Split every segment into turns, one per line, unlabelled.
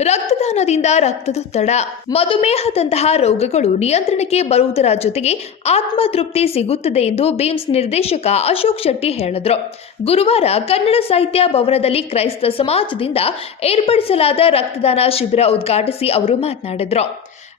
ರಕ್ತದಾನದಿಂದ ರಕ್ತದೊತ್ತಡ ಮಧುಮೇಹದಂತಹ ರೋಗಗಳು ನಿಯಂತ್ರಣಕ್ಕೆ ಬರುವುದರ ಜೊತೆಗೆ ಆತ್ಮತೃಪ್ತಿ ಸಿಗುತ್ತದೆ ಎಂದು ಬೀಮ್ಸ್ ನಿರ್ದೇಶಕ ಅಶೋಕ್ ಶೆಟ್ಟಿ ಹೇಳಿದರು. ಗುರುವಾರ ಕನ್ನಡ ಸಾಹಿತ್ಯ ಭವನದಲ್ಲಿ ಕ್ರೈಸ್ತ ಸಮಾಜದಿಂದ ಏರ್ಪಡಿಸಲಾದ ರಕ್ತದಾನ ಶಿಬಿರ ಉದ್ಘಾಟಿಸಿ ಅವರು ಮಾತನಾಡಿದರು.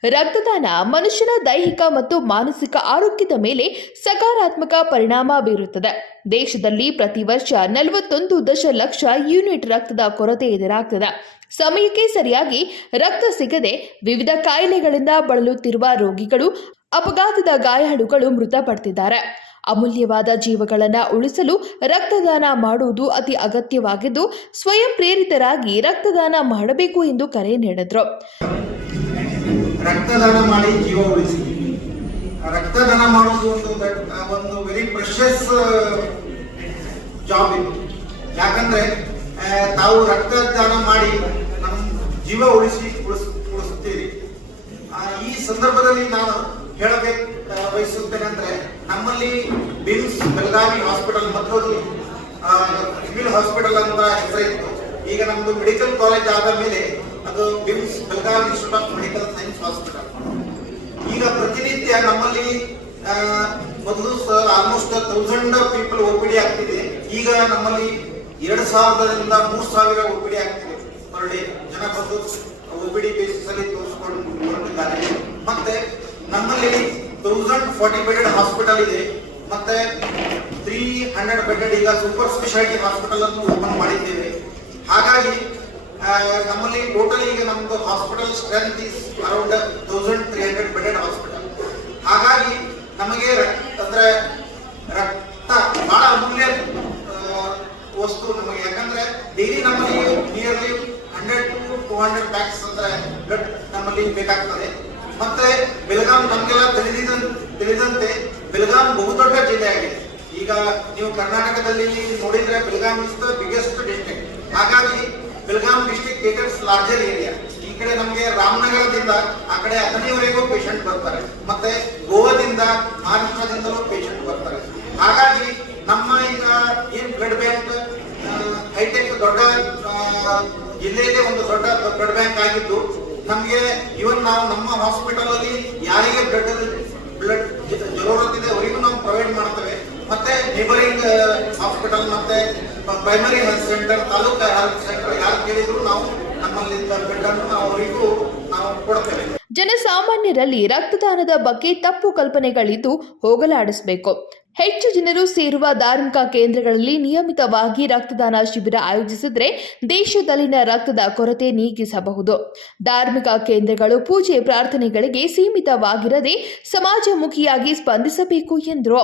ರಕ್ತದಾನ ಮನುಷ್ಯನ ದೈಹಿಕ ಮತ್ತು ಮಾನಸಿಕ ಆರೋಗ್ಯದ ಮೇಲೆ ಸಕಾರಾತ್ಮಕ ಪರಿಣಾಮ ಬೀರುತ್ತದೆ. ದೇಶದಲ್ಲಿ ಪ್ರತಿ ವರ್ಷ ನಲವತ್ತೊಂದು ದಶಲಕ್ಷ ಯೂನಿಟ್ ರಕ್ತದ ಕೊರತೆ ಎದುರಾಗ್ತದೆ. ಸಮಯಕ್ಕೆ ಸರಿಯಾಗಿ ರಕ್ತ ಸಿಗದೆ ವಿವಿಧ ಕಾಯಿಲೆಗಳಿಂದ ಬಳಲುತ್ತಿರುವ ರೋಗಿಗಳು, ಅಪಘಾತದ ಗಾಯಾಳುಗಳು ಮೃತಪಡ್ತಿದ್ದಾರೆ. ಅಮೂಲ್ಯವಾದ ಜೀವಗಳನ್ನು ಉಳಿಸಲು ರಕ್ತದಾನ ಮಾಡುವುದು ಅತಿ ಅಗತ್ಯವಾಗಿದ್ದು, ಸ್ವಯಂ ಪ್ರೇರಿತರಾಗಿ ರಕ್ತದಾನ ಮಾಡಬೇಕು ಎಂದು ಕರೆ ನೀಡಿದರು.
ರಕ್ತದಾನ ಮಾಡಿ ಜೀವ ಉಳಿಸಿ. ರಕ್ತದಾನ ಮಾಡೋದು ಒಂದು ಒಂದು ವೆರಿ ಪ್ರೆಷಸ್ ಜಾಬ್ ಇದು. ಯಾಕಂದ್ರೆ ತಾವು ರಕ್ತದಾನ ಮಾಡಿ ನಮ್ಮ ಜೀವ ಉಳಿಸಿ, ಉಳಿಸ್, ಉಳಿಸುತ್ತೀರಿ. ಈ ಸಂದರ್ಭದಲ್ಲಿ ನಾನು ಹೇಳಬೇಕು ಬಯಸುತ್ತೇನೆ ಅಂದ್ರೆ, ನಮ್ಮಲ್ಲಿ ಬಿಮ್ಸ್ ಬೆಳಗಾವಿ ಹಾಸ್ಪಿಟಲ್ ಮತ್ತೊಂದು ಸಿವಿಲ್ ಹಾಸ್ಪಿಟಲ್ ಅಂತ ಹೆಸರಿತ್ತು. ಈಗ ನಮ್ದು ಮೆಡಿಕಲ್ ಕಾಲೇಜ್ ಆದ ಮೇಲೆ ಅದು BIMS Belagavi institute of medical ಈಗ ಪ್ರತಿನಿತ್ಯ ನಮ್ಮಲ್ಲಿ ಮೊದಲು sir almost thousand people OPD ಆಗ್ತಿದೆ. ಈಗ ನಮ್ಮಲ್ಲಿ ಎರಡು ಸಾವಿರದಿಂದ ಮೂರು ಸಾವಿರ ಒಪಿಡಿ ಆಗ್ತಿದೆ. ಪರ್ ಡೇ ಜನ ಬಂದು ಒಪಿಡಿ ಬೇಸಿಸ್ ಅಲ್ಲಿ ತೋರಿಸ್ಕೊಂಡು ಮತ್ತೆ ನಮ್ಮಲ್ಲಿ ತೌಸಂಡ್ ಫಾರ್ಟಿ ಬೆಡೆಡ್ ಹಾಸ್ಪಿಟಲ್ ಇದೆ. ಮತ್ತೆ ತ್ರೀ ಹಂಡ್ರೆಡ್ ಬೆಡೆಡ್ ಈಗ ಸೂಪರ್ ಸ್ಪೆಷಾಲಿಟಿ ಹಾಸ್ಪಿಟಲ್ ಅನ್ನು ಓಪನ್ ಮಾಡಿದ್ದೇವೆ. ಹಾಗಾಗಿ ನಮ್ಮಲ್ಲಿ ಟೋಟಲ್ ಈಗ ನಮ್ದು hospital strength is around thousand three hundred bedded hospital ಹಾಗಾಗಿ ನಮಗೆ ಅಂದ್ರೆ ರಕ್ತ ಬಹಳ ಅಮೂಲ್ಯ ವಸ್ತು ನಮಗೆ. ಯಾಕಂದ್ರೆ ಡೈಲಿ ನಮ್ಮಲ್ಲಿ nearly hundred to two hundred bags ಅಂದ್ರೆ ಬ್ಲಡ್ ನಮ್ಮಲ್ಲಿ ಬೇಕಾಗ್ತದೆ. ಮತ್ತೆ ಬೆಳಗಾಂ ನಮಗೆಲ್ಲ ತಿಳಿದ ತಿಳಿದಂತೆ ಬೆಳಗಾಂ ಬಹುದೊಡ್ಡ ಜಿಲ್ಲೆ ಆಗಿದೆ. ಈಗ ನೀವು ಕರ್ನಾಟಕದಲ್ಲಿ ನೋಡಿದ್ರೆ Belgaum is the biggest district ಹಾಗಾಗಿ Belgaum district caters larger area ಈ ಕಡೆ ನಮಗೆ ರಾಮನಗರದಿಂದ ಆ ಕಡೆ ಅಥಣಿಯವರೆಗೂ ಪೇಷಂಟ್ ಬರ್ತಾರೆ. ಮತ್ತೆ ಗೋವಾದಿಂದ ಮಹಾರಾಷ್ಟ್ರದಿಂದಲೂ ಪೇಷಂಟ್ ಬರ್ತಾರೆ. ಹಾಗಾಗಿ ನಮ್ಮ ಈಗ ಏನ್ ಬ್ಲಡ್ ಬ್ಯಾಂಕ್ ಹೈಟೆಕ್ ದೊಡ್ಡ ಜಿಲ್ಲೆಯಲ್ಲಿ ಒಂದು ದೊಡ್ಡ ಬ್ಲಡ್ ಬ್ಯಾಂಕ್ ಆಗಿದ್ದು, ನಮಗೆ ಇವನ್ ನಾವು ನಮ್ಮ ಹಾಸ್ಪಿಟಲ್ ಅಲ್ಲಿ ಯಾರಿಗೆ ಬ್ಲಡ್ ಬ್ಲಡ್ ಇದೆ ಅವರಿಗೂ ನಾವು ಪ್ರೊವೈಡ್ ಮಾಡ್ತೇವೆ. ಮತ್ತೆ ನೇಬರಿಂಗ್ ಹಾಸ್ಪಿಟಲ್ ಮತ್ತೆ primary health centre taluk health centre ಯಾರು ಕೇಳಿದ್ರು ನಾವು ನಮ್ಮಲ್ಲಿದ್ದ ಬೆಡ್ಡನ್ನು ನಾವು ಅವರಿಗೂ ನಾವು ಕೊಡ್ತೇವೆ.
ಜನಸಾಮಾನ್ಯರಲ್ಲಿ ರಕ್ತದಾನದ ಬಗ್ಗೆ ತಪ್ಪು ಕಲ್ಪನೆಗಳಿದ್ದು ಹೋಗಲಾಡಿಸಬೇಕು. ಹೆಚ್ಚು ಜನರು ಸೇರುವ ಧಾರ್ಮಿಕ ಕೇಂದ್ರಗಳಲ್ಲಿ ನಿಯಮಿತವಾಗಿ ರಕ್ತದಾನ ಶಿಬಿರ ಆಯೋಜಿಸಿದರೆ ದೇಶದಲ್ಲಿನ ರಕ್ತದ ಕೊರತೆ ನೀಗಿಸಬಹುದು. ಧಾರ್ಮಿಕ ಕೇಂದ್ರಗಳು ಪೂಜೆ ಪ್ರಾರ್ಥನೆಗಳಿಗೆ ಸೀಮಿತವಾಗಿರದೆ ಸಮಾಜಮುಖಿಯಾಗಿ ಸ್ಪಂದಿಸಬೇಕು ಎಂದರು.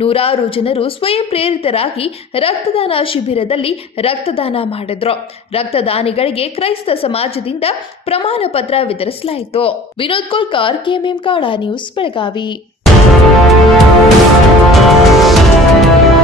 ನೂರಾರು ಜನರು ಸ್ವಯಂ ಪ್ರೇರಿತರಾಗಿ ರಕ್ತದಾನ ಶಿಬಿರದಲ್ಲಿ ರಕ್ತದಾನ ಮಾಡಿದ್ರು. ರಕ್ತದಾನಿಗಳಿಗೆ ಕ್ರೈಸ್ತ ಸಮಾಜದಿಂದ ಪ್ರಮಾಣ ಪತ್ರ ವಿತರಿಸಲಾಯಿತು. ವಿನೋದ್ ಕೋಲ್ಕರ್, ಕೆಎಂಎಂ ಕಾಡಾ news, Belagavi. Oh, oh, oh,